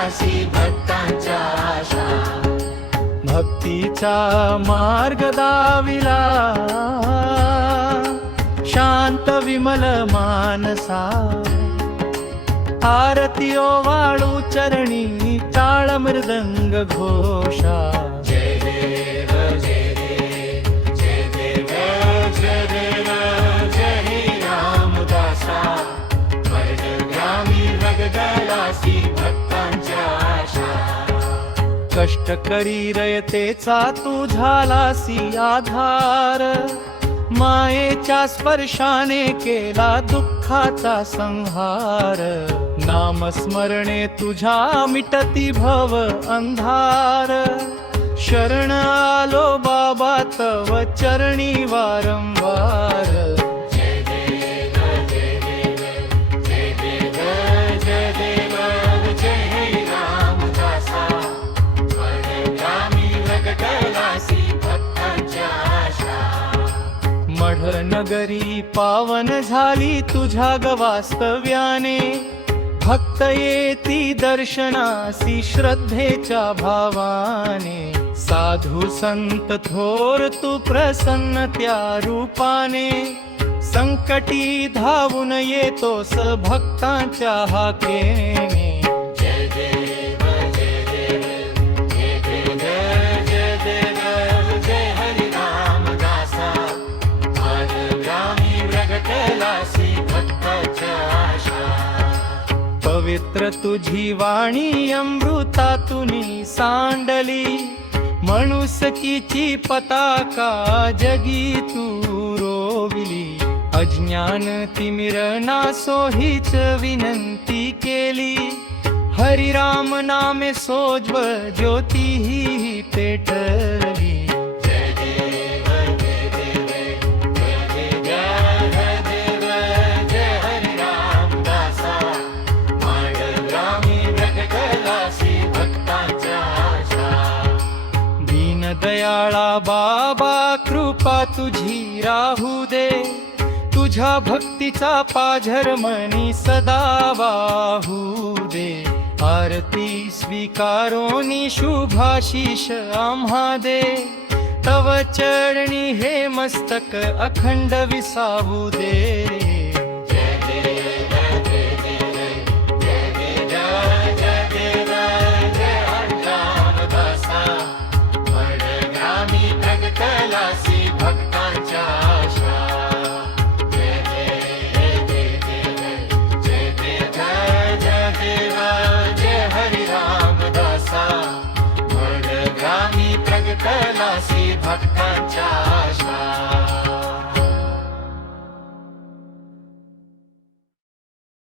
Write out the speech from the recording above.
रगडलासी भक्तांच्या आशा. भक्तीचा मार्ग दाविला शांत विमल मानसा. आरती ओवाळू चरणी टाळ मृदंग घोषा. जय देव जय देव जय देव जय देव जय हे रामदासा. वर्णग्रामी रगडलासी भक्तांच्या आशा. कष्ट करी रयतेचा तू झालासी आधार. मायेच्या स्पर्शाने केला दुःखाचा संहार. नामस्मरणे तुझ्या मिटती भव अंधार. शरण आलो बाबा तव चरणी वारंवार. जय देव जय देव जय देव जय देव जय हे रामदासा. वर्णग्रामी रगडलासी भक्तांच्या आशा. मढ नगरी पावन झाली तुझ्या गवास्तव्याने. भक्त येती दर्शनासी श्रद्धेच्या भावाने. साधू संत थोर तू प्रसन्न त्या रूपाने. संकटी धावून येतोस भक्तांच्या हाकेने. जय देव जय देव जय देव जय देव जय हरी रामदासा. वर्णग्रामी रगडलासी भक्तांच्या आशा. पवित्र तुझी वाणी अमृतातुनी सांडली. मनुसकीची पताका जगी तू रोविली. अज्ञान तिमिरना सोहीच विनंती केली. हरिराम नामे सोज्व ज्योती ही पेटली. जय देव जय देव जय देव जय देव जय हरी रामदासा. वर्णग्रामी रगडलासी भक्तांच्या आशा. दीनदयाळा बाबा कृपा तुझी राहू दे. तुझ्या भक्तीचा पाझर मनी सदा वाहू दे. आरती स्वीकारोनी शुभाशीष आम्हा दे. तव चरणी हे मस्तक अखंड विसावू दे.